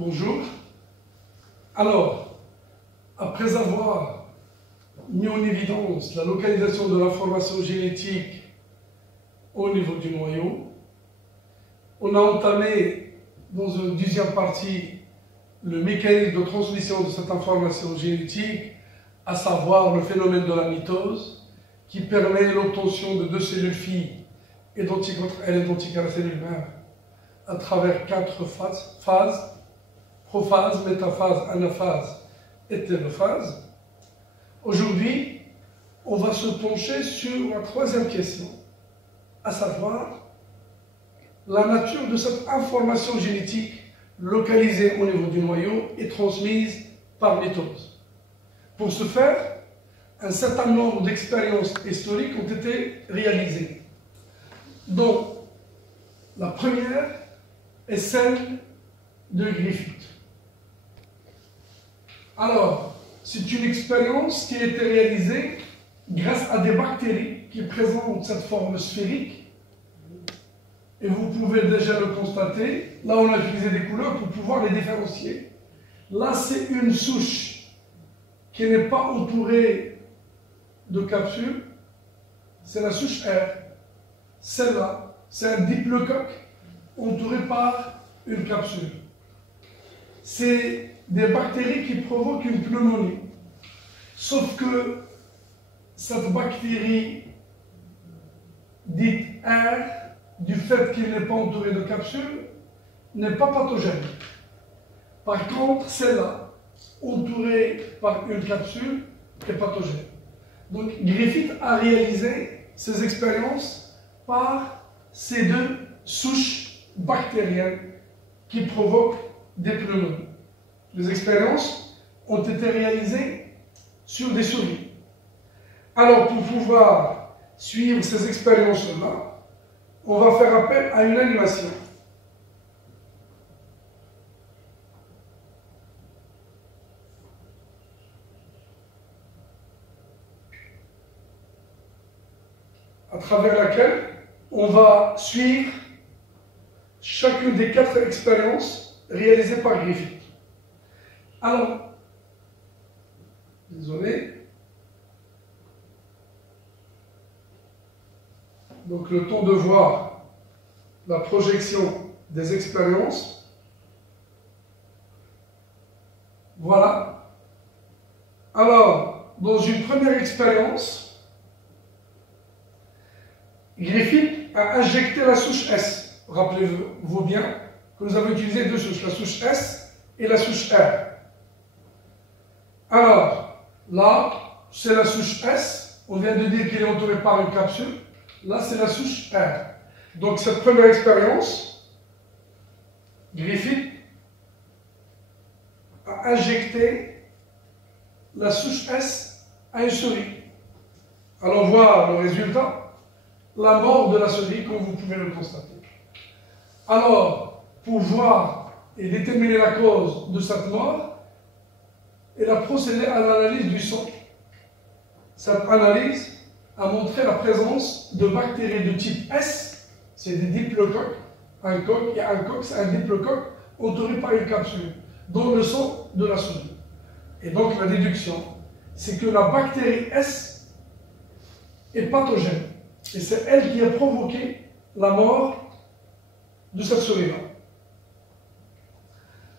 Bonjour. Alors, après avoir mis en évidence la localisation de l'information génétique au niveau du noyau, on a entamé dans une deuxième partie le mécanisme de transmission de cette information génétique, à savoir le phénomène de la mitose, qui permet l'obtention de deux cellules filles identiques entre elles, identiques à la cellule mère, à travers 4 phases, prophase, métaphase, anaphase et télophase. Aujourd'hui, on va se pencher sur la troisième question, à savoir la nature de cette information génétique localisée au niveau du noyau et transmise par mitose. Pour ce faire, un certain nombre d'expériences historiques ont été réalisées, dont la première est celle de Griffith. Alors, c'est une expérience qui a été réalisée grâce à des bactéries qui présentent cette forme sphérique. Et vous pouvez déjà le constater. Là, on a utilisé des couleurs pour pouvoir les différencier. Là, c'est une souche qui n'est pas entourée de capsules. C'est la souche R. Celle-là, c'est un diplocoque entouré par une capsule. C'est des bactéries qui provoquent une pneumonie. Sauf que cette bactérie dite R, du fait qu'il n'est pas entouré de capsules, n'est pas pathogène. Par contre, celle-là, entourée par une capsule, est pathogène. Donc Griffith a réalisé ces expériences par ces deux souches bactériennes qui provoquent des pneumonies. Les expériences ont été réalisées sur des souris. Alors, pour pouvoir suivre ces expériences-là, on va faire appel à une animation. À travers laquelle on va suivre chacune des 4 expériences réalisées par Griffith. Alors, désolé. Donc le temps de voir la projection des expériences. Voilà. Alors, dans une première expérience, Griffith a injecté la souche S. Rappelez-vous bien que nous avons utilisé 2 souches, la souche S et la souche R. Alors, là, c'est la souche S. On vient de dire qu'il est entouré par une capsule. Là, c'est la souche R. Donc, cette première expérience, Griffith a injecté la souche S à une souris. Allons voir le résultat. La mort de la souris, comme vous pouvez le constater. Alors, pour voir et déterminer la cause de cette mort, il a procédé à l'analyse du sang. Cette analyse a montré la présence de bactéries de type S, c'est des diplocoques. Un coque et un coque, c'est un diplocoque entouré par une capsule, dans le sang de la souris. Et donc la déduction, c'est que la bactérie S est pathogène. Et c'est elle qui a provoqué la mort de cette souris-là.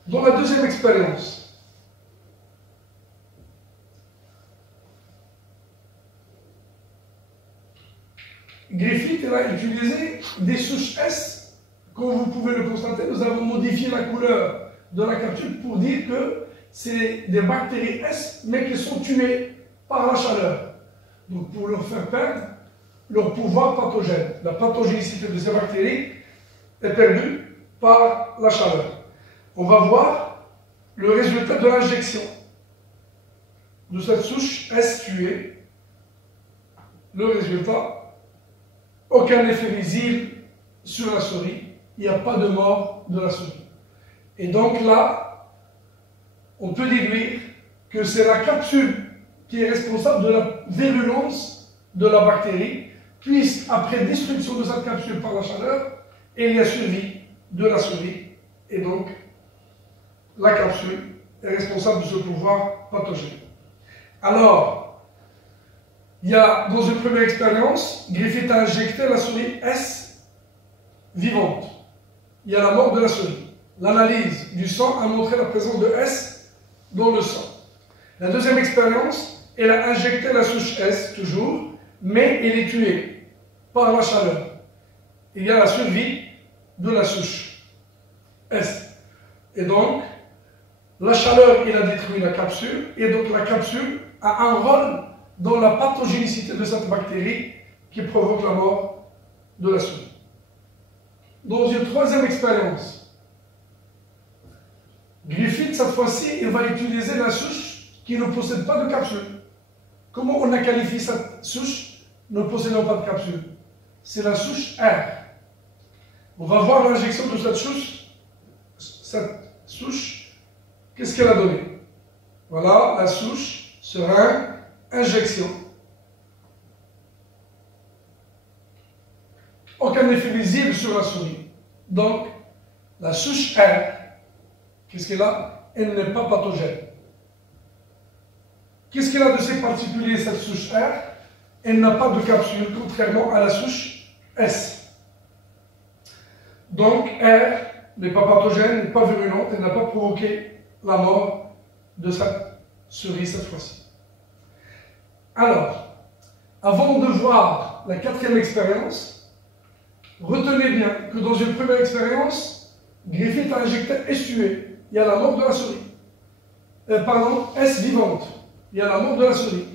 Dans la deuxième expérience, Griffith a utilisé des souches S. Comme vous pouvez le constater, nous avons modifié la couleur de la capsule pour dire que c'est des bactéries S, mais qui sont tuées par la chaleur. Donc pour leur faire perdre leur pouvoir pathogène. La pathogénicité de ces bactéries est perdue par la chaleur. On va voir le résultat de l'injection de cette souche S tuée. Le résultat, aucun effet visible sur la souris, il n'y a pas de mort de la souris. Et donc là, on peut déduire que c'est la capsule qui est responsable de la virulence de la bactérie, puisque après destruction de cette capsule par la chaleur, il y a survie de la souris, et donc la capsule est responsable de ce pouvoir pathogène. Alors, il y a, dans une première expérience, Griffith a injecté la souris S vivante. Il y a la mort de la souris. L'analyse du sang a montré la présence de S dans le sang. La deuxième expérience, elle a injecté la souche S, toujours, mais elle est tuée par la chaleur. Il y a la survie de la souche S. Et donc, la chaleur, elle a détruit la capsule, et donc la capsule a un rôle dans la pathogénicité de cette bactérie qui provoque la mort de la souris. Dans une troisième expérience, Griffith, cette fois-ci, il va utiliser la souche qui ne possède pas de capsule. Comment on a qualifié cette souche ne possédant pas de capsule? C'est la souche R. On va voir l'injection de cette souche, qu'est-ce qu'elle a donné? Voilà, la souche, seringue, injection. Aucun effet visible sur la souris. Donc, la souche R, qu'est-ce qu'elle a? Elle n'est pas pathogène. Qu'est-ce qu'elle a de si particulier, cette souche R? Elle n'a pas de capsule, contrairement à la souche S. Donc, R n'est pas pathogène, n'est pas virulente, elle n'a pas provoqué la mort de cette souris cette fois-ci. Alors, avant de voir la quatrième expérience, retenez bien que dans une première expérience, Griffith a injecté S tué. Il y a la mort de la souris. Pardon, S vivante. Il y a la mort de la souris.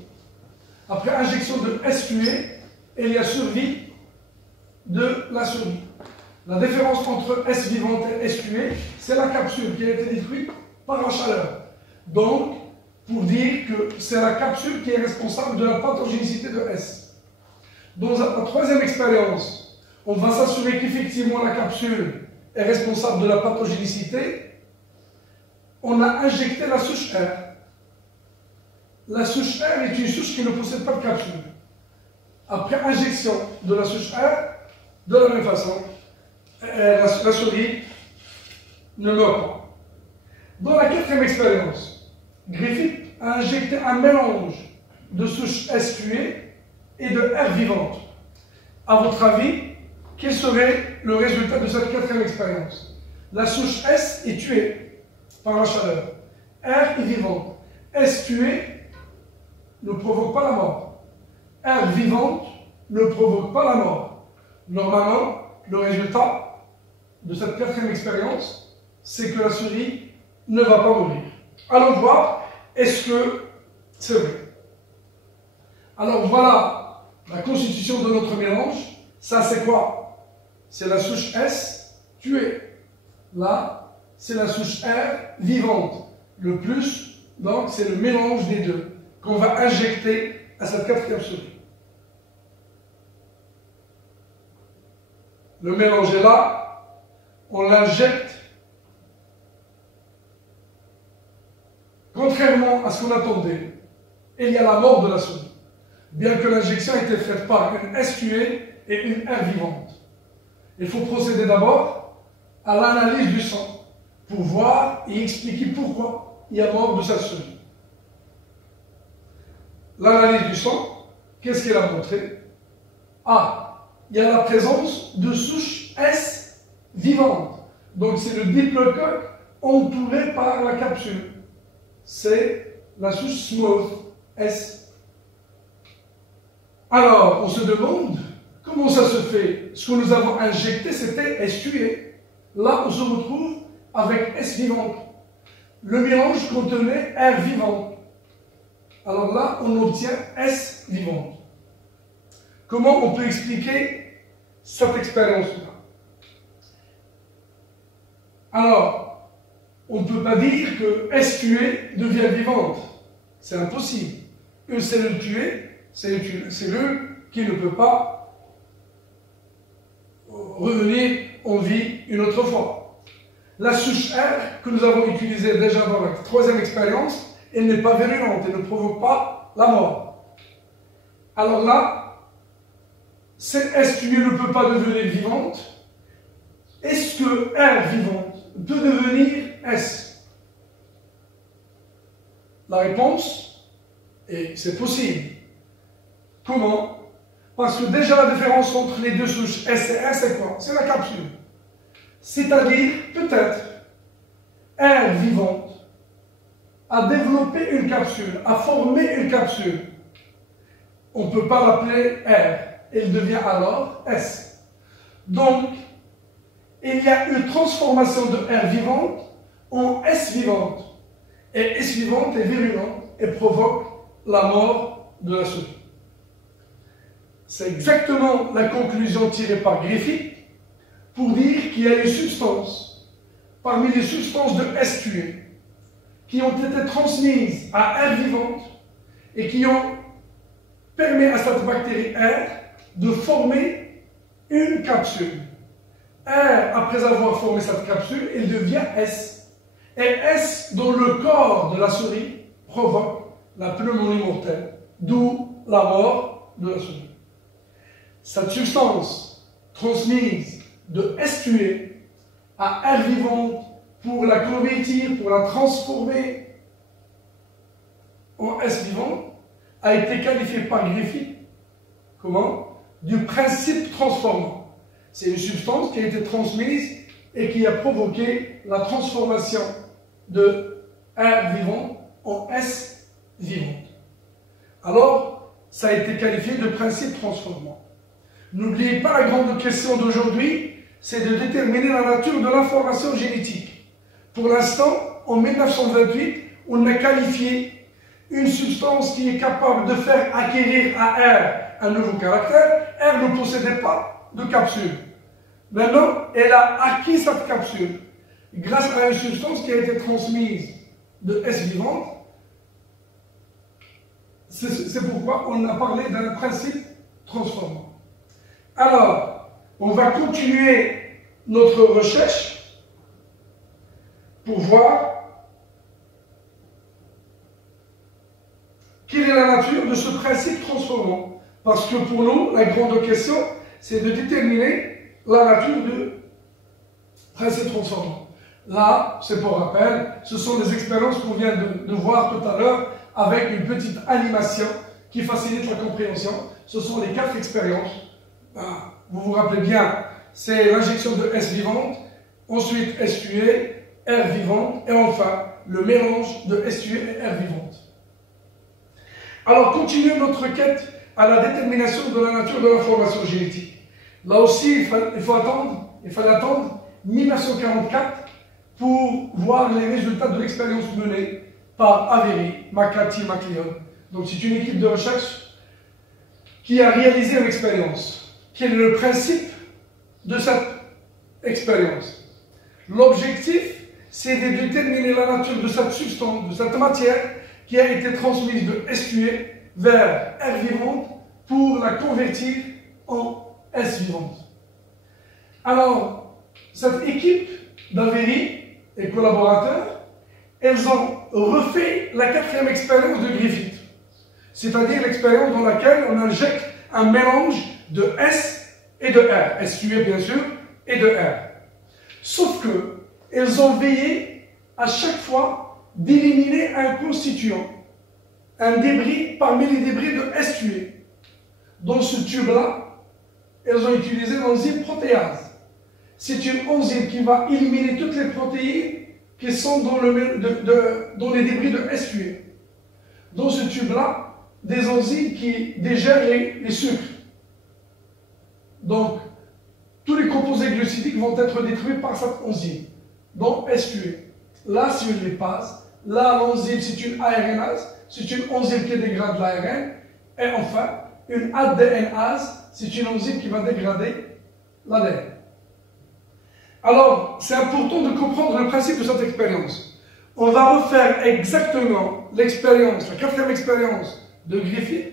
Après injection de S tué, il y a survie de la souris. La différence entre S vivante et S tué, c'est la capsule qui a été détruite par la chaleur. Donc, pour dire que c'est la capsule qui est responsable de la pathogénicité de S. Dans la troisième expérience, on va s'assurer qu'effectivement la capsule est responsable de la pathogénicité. On a injecté la souche R. La souche R est une souche qui ne possède pas de capsule. Après injection de la souche R, de la même façon, la souris ne meurt pas. Dans la quatrième expérience, Griffith a injecté un mélange de souche S tuée et de R vivante. À votre avis, quel serait le résultat de cette quatrième expérience? La souche S est tuée par la chaleur. R est vivante. S tuée ne provoque pas la mort. R vivante ne provoque pas la mort. Normalement, le résultat de cette quatrième expérience, c'est que la souris ne va pas mourir. Allons voir, est-ce que c'est vrai? Alors voilà la constitution de notre mélange. Ça, c'est quoi? C'est la souche S tuée. Là, c'est la souche R vivante. Le plus, donc, c'est le mélange des deux qu'on va injecter à cette quatrième souris. Le mélange est là. On l'injecte. Contrairement à ce qu'on attendait, il y a la mort de la souris. Bien que l'injection ait été faite par une S tuée et une R vivante. Il faut procéder d'abord à l'analyse du sang pour voir et expliquer pourquoi il y a mort de cette souris. L'analyse du sang, qu'est-ce qu'elle a montré? Ah, il y a la présence de souches S vivantes. Donc c'est le diplocoque entouré par la capsule. C'est la souche smooth S. Alors, on se demande comment ça se fait. Ce que nous avons injecté, c'était S tué. Là, on se retrouve avec S vivante. Le mélange contenait R vivante. Alors là, on obtient S vivante. Comment on peut expliquer cette expérience-là? Alors, on ne peut pas dire que S tuée devient vivante. C'est impossible. Une cellule tuée, c'est une cellule qui ne peut pas revenir en vie une autre fois. La souche R, que nous avons utilisée déjà dans la troisième expérience, elle n'est pas virulente, elle ne provoque pas la mort. Alors là, cette S tuée ne peut pas devenir vivante. Est-ce que R vivante peut devenir S? La réponse est c'est possible. Comment? Parce que déjà la différence entre les deux souches S et R, c'est quoi? C'est la capsule. C'est-à-dire, peut-être, R vivante a développé une capsule, a formé une capsule. On ne peut pas l'appeler R. Elle devient alors S. Donc, il y a une transformation de R vivante en S vivante. Et S vivante est virulente et provoque la mort de la souris. C'est exactement la conclusion tirée par Griffith pour dire qu'il y a une substance, parmi les substances de S tuées, qui ont été transmises à R vivante et qui ont permis à cette bactérie R de former une capsule. R, après avoir formé cette capsule, elle devient S. Et S, dans le corps de la souris, provoque la pneumonie mortelle, d'où la mort de la souris. Cette substance transmise de S tué à R vivante pour la convertir, pour la transformer en S vivante, a été qualifiée par Griffith, comment? Du principe transformant. C'est une substance qui a été transmise et qui a provoqué la transformation de R vivant en S vivante. Alors, ça a été qualifié de principe transformant. N'oubliez pas la grande question d'aujourd'hui, c'est de déterminer la nature de l'information génétique. Pour l'instant, en 1928, on a qualifié une substance qui est capable de faire acquérir à R un nouveau caractère. R ne possédait pas de capsule. Maintenant, elle a acquis cette capsule grâce à une substance qui a été transmise de S vivante. C'est pourquoi on a parlé d'un principe transformant. Alors, on va continuer notre recherche pour voir quelle est la nature de ce principe transformant. Parce que pour nous, la grande question, c'est de déterminer la nature du principe transformant. Là, c'est pour rappel, ce sont des expériences qu'on vient de voir tout à l'heure avec une petite animation qui facilite la compréhension. Ce sont les 4 expériences. Vous vous rappelez bien, c'est l'injection de S vivante, ensuite S tué, R vivante, et enfin le mélange de S tué et R vivante. Alors, continuons notre quête à la détermination de la nature de l'information génétique. Là aussi, il fallait attendre 1944 pour voir les résultats de l'expérience menée par Avery, McCarthy, MacLeod. Donc, c'est une équipe de recherche qui a réalisé une expérience. Quel est le principe de cette expérience? L'objectif, c'est de déterminer la nature de cette substance, de cette matière qui a été transmise de S tué vers R vivante pour la convertir en S vivante. Alors, cette équipe d'Avery et collaborateurs, elles ont refait la 4e expérience de Griffith, c'est-à-dire l'expérience dans laquelle on injecte un mélange de S et de R, S tué bien sûr, et de R. Sauf que, elles ont veillé à chaque fois d'éliminer un constituant, un débris parmi les débris de S tué. Dans ce tube-là, elles ont utilisé l'enzyme protéase. C'est une enzyme qui va éliminer toutes les protéines qui sont dans les débris de S tué. Dans ce tube-là, des enzymes qui digèrent les sucres. Donc, tous les composés glucidiques vont être détruits par cette enzyme, donc S tué. Là, c'est une lipase. Là, l'enzyme, c'est une ARNase. C'est une enzyme qui dégrade l'ARN. Et enfin, une ADNase, c'est une enzyme qui va dégrader l'ADN. Alors, c'est important de comprendre le principe de cette expérience. On va refaire exactement l'expérience, la 4e expérience de Griffith,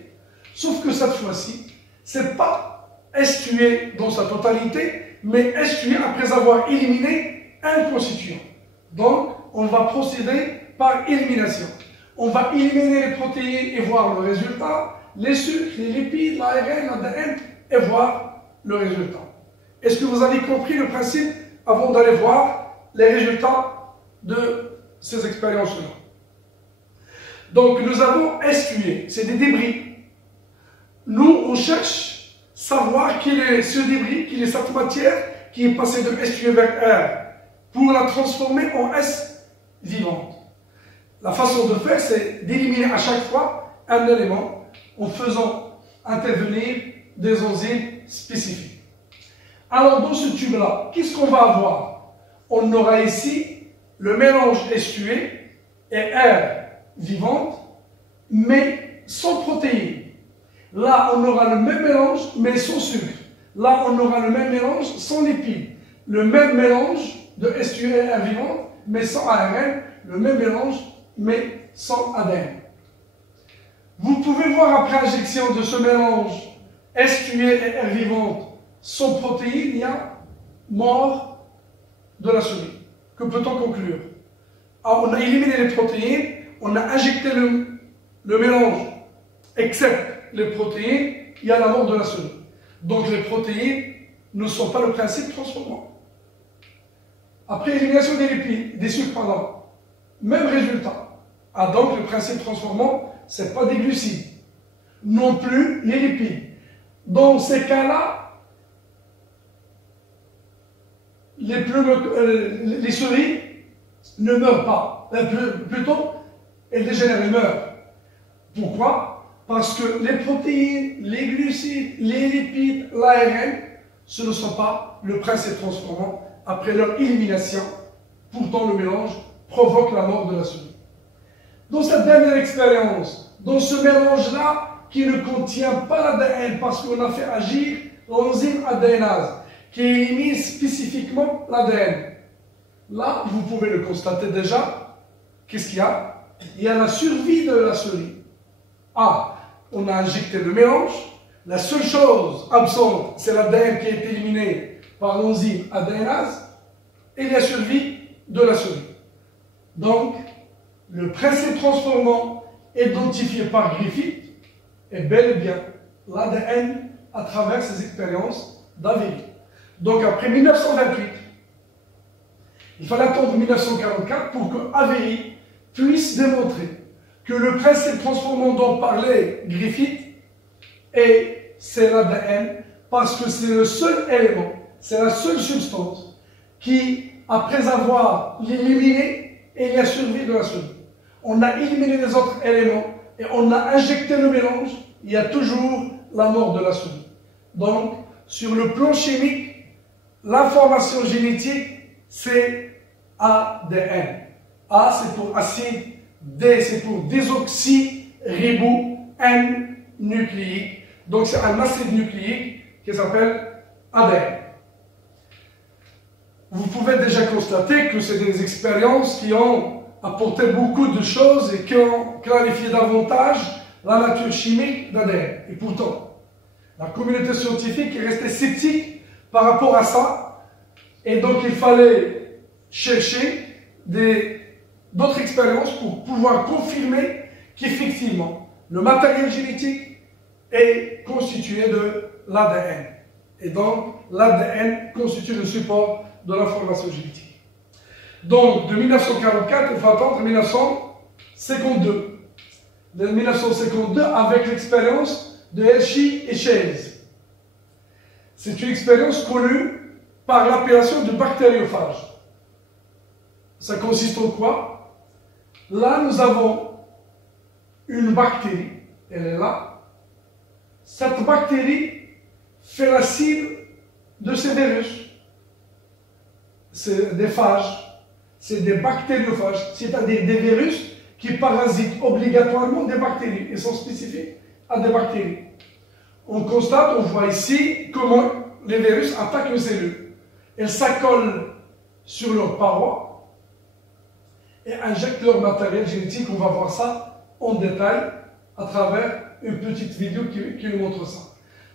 sauf que cette fois-ci, c'est pas S tué dans sa totalité, mais S tué après avoir éliminé un constituant. Donc, on va procéder par élimination. On va éliminer les protéines et voir le résultat, les sucres, les lipides, l'ARN, l'ADN, et voir le résultat. Est-ce que vous avez compris le principe avant d'aller voir les résultats de ces expériences-là? Donc nous avons SQA, c'est des débris. Nous, on cherche à savoir quel est ce débris, quelle est cette matière qui est passée de SQA vers R pour la transformer en S vivante. La façon de faire, c'est d'éliminer à chaque fois un élément en faisant intervenir des enzymes spécifiques. Alors dans ce tube-là, qu'est-ce qu'on va avoir? On aura ici le mélange SQA et R vivante, mais sans protéines. Là, on aura le même mélange, mais sans sucre. Là, on aura le même mélange sans lipides. Le même mélange de SQA et R vivante, mais sans ARN. Le même mélange, mais sans ADN. Vous pouvez voir après injection de ce mélange SQA et R vivante sans protéines, il y a mort de la souris. Que peut-on conclure? Alors, on a éliminé les protéines, on a injecté le mélange, excepté les protéines, il y a la mort de la souris. Donc les protéines ne sont pas le principe transformant. Après élimination des lipides, des sucres, pardon, même résultat. Ah, donc le principe transformant, ce n'est pas des glucides, non plus les lipides. Dans ces cas-là, les souris ne meurent pas. Plutôt, elles dégénèrent, elles meurent. Pourquoi? Parce que les protéines, les glucides, les lipides, l'ARN, ce ne sont pas le principe transformant. Après leur élimination, pourtant le mélange provoque la mort de la souris. Dans cette dernière expérience, dans ce mélange-là, qui ne contient pas l'ADN parce qu'on a fait agir l'enzyme adénase, qui élimine spécifiquement l'ADN. Là, vous pouvez le constater déjà. Qu'est-ce qu'il y a? Il y a la survie de la souris. Ah, on a injecté le mélange. La seule chose absente, c'est l'ADN qui est éliminé par l'enzyme adénase et la survie de la souris. Donc, le principe transformant identifié par Griffith est bel et bien l'ADN à travers ses expériences d'Avery. Donc, après 1928, il fallait attendre 1944 pour que Avery puisse démontrer que le principe transformant dont parlait Griffith, c'est l'ADN, parce que c'est le seul élément, c'est la seule substance qui, après avoir éliminé, il y a survie de la souris. On a éliminé les autres éléments et on a injecté le mélange, il y a toujours la mort de la souris. Donc, sur le plan chimique, l'information génétique, c'est ADN. A, c'est pour acide, D, c'est pour désoxyribonucléique. Donc, c'est un acide nucléique qui s'appelle ADN. Vous pouvez déjà constater que c'est des expériences qui ont apporté beaucoup de choses et qui ont clarifié davantage la nature chimique d'ADN. Et pourtant, la communauté scientifique est restée sceptique par rapport à ça. Et donc, il fallait chercher d'autres expériences pour pouvoir confirmer qu'effectivement, le matériel génétique est constitué de l'ADN. Et donc, l'ADN constitue le support de l'information génétique. Donc, de 1944, il faut attendre 1952. De 1952, avec l'expérience de Hershey et Chase. C'est une expérience connue par l'appellation de bactériophage. Ça consiste en quoi? Là, nous avons une bactérie, elle est là. Cette bactérie fait la cible de ces virus. C'est des phages, c'est des bactériophages, c'est-à-dire des virus qui parasitent obligatoirement des bactéries et sont spécifiques à des bactéries. On constate, on voit ici comment les virus attaquent les cellules. Elles s'accolent sur leurs parois et injectent leur matériel génétique. On va voir ça en détail à travers une petite vidéo qui nous montre ça.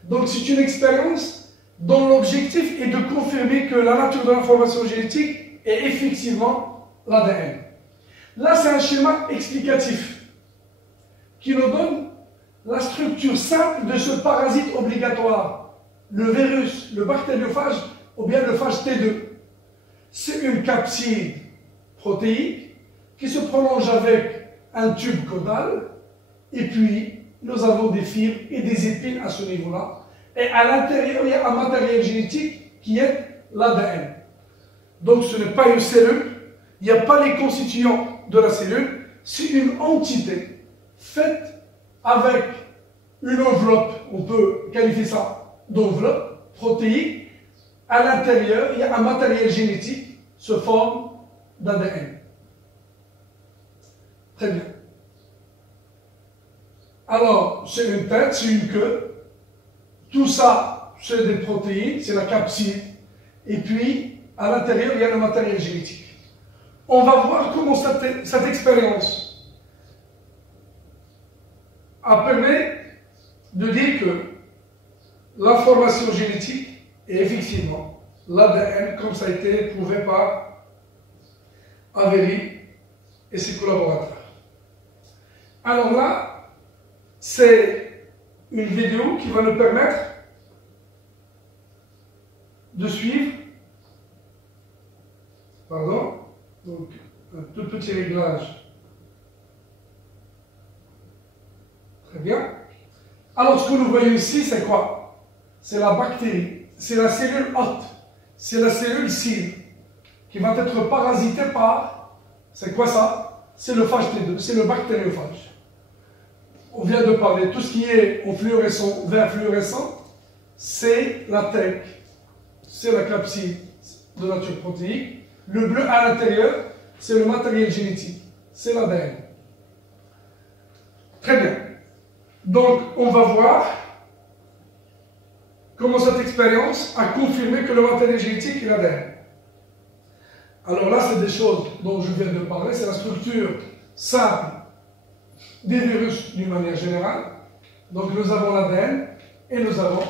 Donc c'est une expérience dont l'objectif est de confirmer que la nature de l'information génétique est effectivement l'ADN. Là, c'est un schéma explicatif qui nous donne la structure simple de ce parasite obligatoire, le virus, le bactériophage ou bien le phage T2. C'est une capside protéique qui se prolonge avec un tube caudal, et puis nous avons des fibres et des épines à ce niveau-là. Et à l'intérieur, il y a un matériel génétique qui est l'ADN. Donc ce n'est pas une cellule, il n'y a pas les constituants de la cellule, c'est une entité faite avec une enveloppe, on peut qualifier ça d'enveloppe protéique. À l'intérieur, il y a un matériel génétique sous forme d'ADN. Très bien. Alors, c'est une tête, c'est une queue. Tout ça, c'est des protéines, c'est la capside. Et puis, à l'intérieur, il y a le matériel génétique. On va voir comment cette expérience a permis de dire que l'information génétique est effectivement l'ADN, comme ça a été prouvé par Avery et ses collaborateurs. Alors là, c'est une vidéo qui va nous permettre de suivre, donc un tout petit réglage. Très bien. Alors ce que nous voyons ici, c'est quoi? C'est la bactérie, c'est la cellule hôte, c'est la cellule cible qui va être parasitée par, c'est quoi ça? C'est le phage T2, c'est le bactériophage. On vient de parler, tout ce qui est en fluorescent, vert fluorescent, c'est la tech, c'est la capside de nature protéique. Le bleu à l'intérieur, c'est le matériel génétique, c'est l'ADN. Très bien. Donc, on va voir comment cette expérience a confirmé que le matériel génétique est l'ADN. Alors là, c'est des choses dont je viens de parler, c'est la structure simple des virus d'une manière générale. Donc nous avons l'ADN et nous avons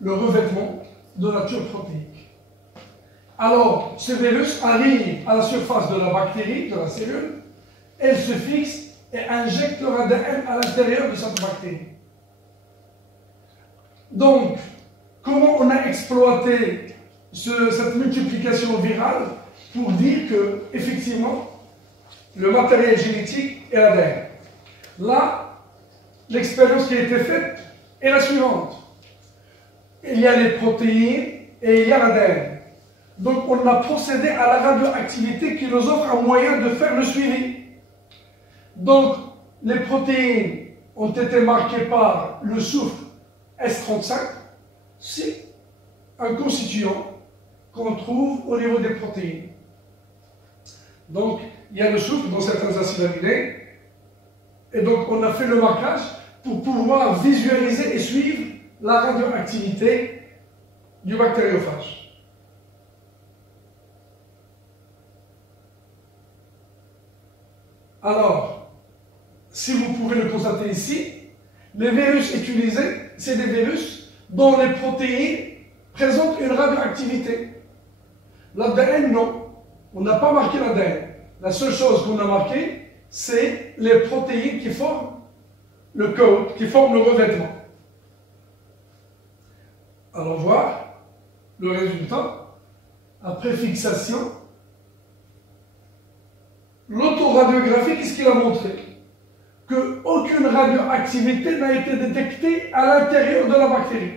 le revêtement de nature protéique. Alors, ce virus arrive à la surface de la bactérie, de la cellule, elle se fixe et injecte leur ADN à l'intérieur de cette bactérie. Donc, comment on a exploité cette multiplication virale pour dire que, effectivement, le matériel génétique est l'ADN. Là, l'expérience qui a été faite est la suivante. Il y a les protéines et il y a l'ADN. Donc, on a procédé à la radioactivité qui nous offre un moyen de faire le suivi. Donc, les protéines ont été marquées par le soufre S35, c'est un constituant qu'on trouve au niveau des protéines. Donc, il y a le soufre dans certains acides aminés, et donc on a fait le marquage pour pouvoir visualiser et suivre la radioactivité du bactériophage. Alors, si vous pouvez le constater ici, les virus utilisés, c'est des virus dont les protéines présentent une radioactivité. L'ADN, non. On n'a pas marqué l'ADN. La seule chose qu'on a marqué, c'est les protéines qui forment le code, qui forment le revêtement. Alors, voir le résultat. Après fixation, l'autoradiographie, qu'est-ce qu'il a montré? Qu'aucune radioactivité n'a été détectée à l'intérieur de la bactérie.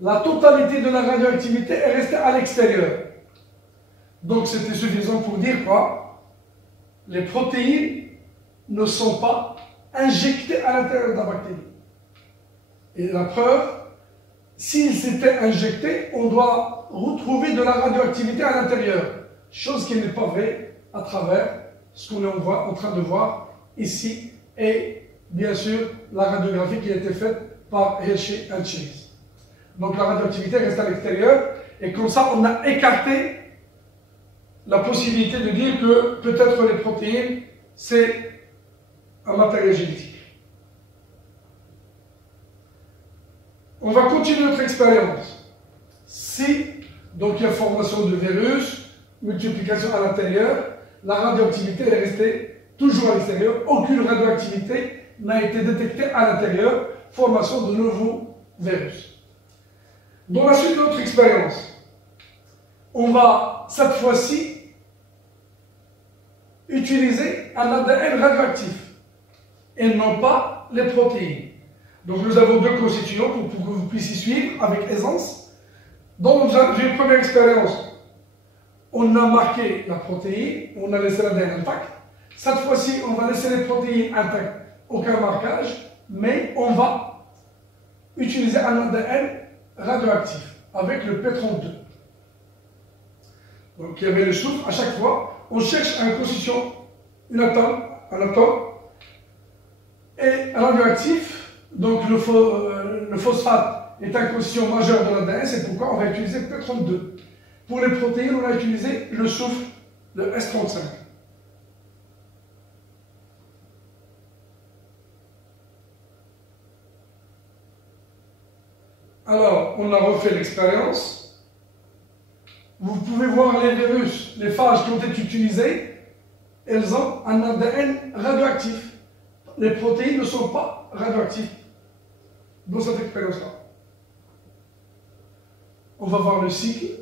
La totalité de la radioactivité est restée à l'extérieur. Donc c'était suffisant pour dire quoi? Les protéines ne sont pas injectées à l'intérieur de la bactérie. Et la preuve, s'ils s'étaient injectés, on doit retrouver de la radioactivité à l'intérieur. Chose qui n'est pas vraie à travers ce qu'on est en train de voir ici, et bien sûr la radiographie qui a été faite par Hershey et Chase. Donc la radioactivité reste à l'extérieur, et comme ça on a écarté la possibilité de dire que peut-être les protéines c'est un matériel génétique. On va continuer notre expérience. Si donc il y a formation de virus, multiplication à l'intérieur, la radioactivité est restée toujours à l'extérieur, aucune radioactivité n'a été détectée à l'intérieur, formation de nouveaux virus. Dans la suite de notre expérience, on va cette fois-ci utiliser un ADN radioactif et non pas les protéines. Donc nous avons deux constituants pour que vous puissiez suivre avec aisance. Donc j'ai une première expérience. On a marqué la protéine, on a laissé l'ADN intact. Cette fois-ci, on va laisser les protéines intactes, aucun marquage, mais on va utiliser un ADN radioactif avec le P32. Donc il y avait le soufre, à chaque fois, on cherche un constituant, un atome, et radioactif, donc le phosphate est un constituant majeur de l'ADN, c'est pourquoi on va utiliser P32. Pour les protéines, on a utilisé le soufre, le S35. Alors, on a refait l'expérience. Vous pouvez voir les virus, les phages qui ont été utilisées, elles ont un ADN radioactif. Les protéines ne sont pas radioactives dans cette expérience-là. On va voir le cycle.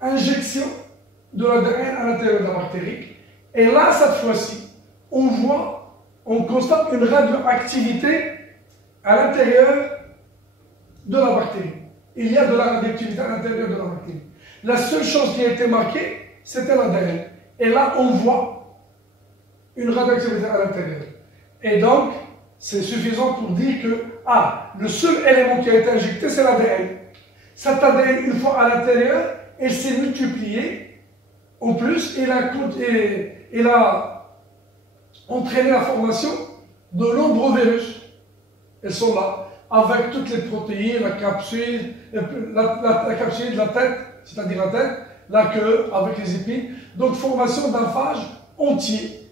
Injection de l'ADN à l'intérieur de la bactérie. Et là, cette fois-ci, on constate une radioactivité à l'intérieur de la bactérie. Il y a de la radioactivité à l'intérieur de la bactérie. La seule chose qui a été marquée, c'était l'ADN. Et là, on voit une radioactivité à l'intérieur. Et donc, c'est suffisant pour dire que, le seul élément qui a été injecté, c'est l'ADN. Cet ADN, une fois à l'intérieur, il s'est multiplié. En plus, il a entraîné la formation de nombreux virus. Elles sont là, avec toutes les protéines, la capsule, la capsule de la tête, c'est-à-dire la tête, la queue, avec les épines. Donc, formation d'un phage entier.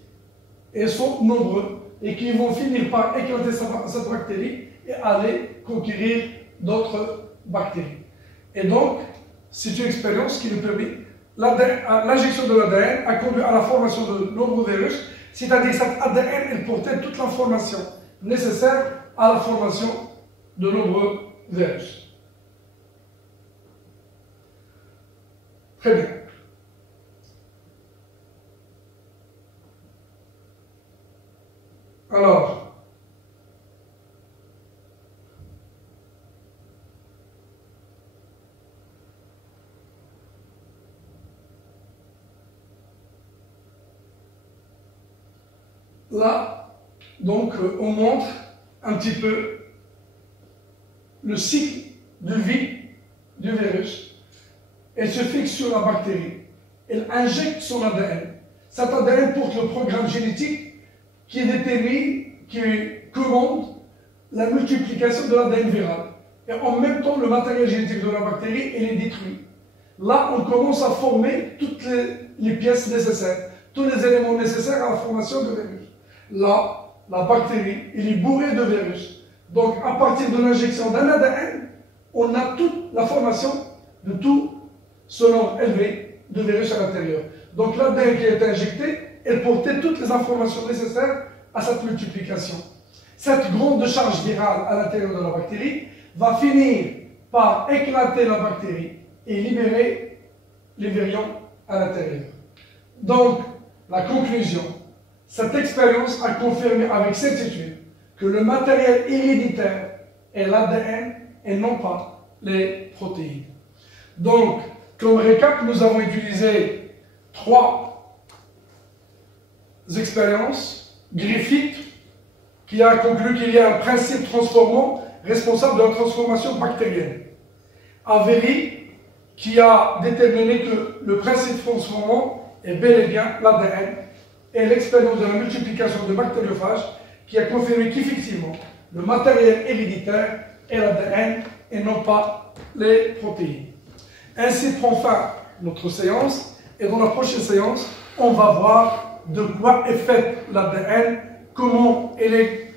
Et ils sont nombreux. Et qui vont finir par éclater cette bactérie et aller conquérir d'autres bactéries. Et donc, c'est une expérience qui nous permet, l'injection de l'ADN a conduit à la formation de nombreux virus, c'est-à-dire que cet ADN, elle portait toute l'information nécessaire à la formation de nombreux virus. Très bien. Alors, là, donc, on montre un petit peu le cycle de vie du virus. Elle se fixe sur la bactérie. Elle injecte son ADN. Cet ADN porte le programme génétique qui détermine, qui commande la multiplication de l'ADN viral. Et en même temps, le matériel génétique de la bactérie, il est détruit. Là, on commence à former toutes les pièces nécessaires, tous les éléments nécessaires à la formation de virus. Là, la bactérie, elle est bourrée de virus. Donc, à partir de l'injection d'un ADN, on a toute la formation de tout ce nombre élevé de virus à l'intérieur. Donc, l'ADN qui a été injecté, elle portait toutes les informations nécessaires à cette multiplication. Cette grande charge virale à l'intérieur de la bactérie va finir par éclater la bactérie et libérer les virions à l'intérieur. Donc, la conclusion, cette expérience a confirmé avec certitude que le matériel héréditaire est l'ADN et non pas les protéines. Donc, comme récap, nous avons utilisé 3 expériences. Griffith, qui a conclu qu'il y a un principe transformant responsable de la transformation bactérienne. Avery, qui a déterminé que le principe transformant est bel et bien l'ADN, et l'expérience de la multiplication de bactériophages, qui a confirmé qu'effectivement, le matériel héréditaire est l'ADN et non pas les protéines. Ainsi prend fin notre séance, et dans la prochaine séance, on va voir de quoi est fait l'ADN, comment elle est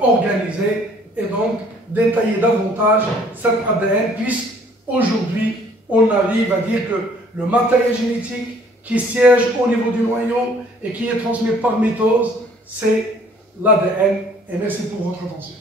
organisée, et donc détailler davantage cet ADN, puisqu'aujourd'hui, on arrive à dire que le matériel génétique qui siège au niveau du noyau et qui est transmis par mitose, c'est l'ADN. Et merci pour votre attention.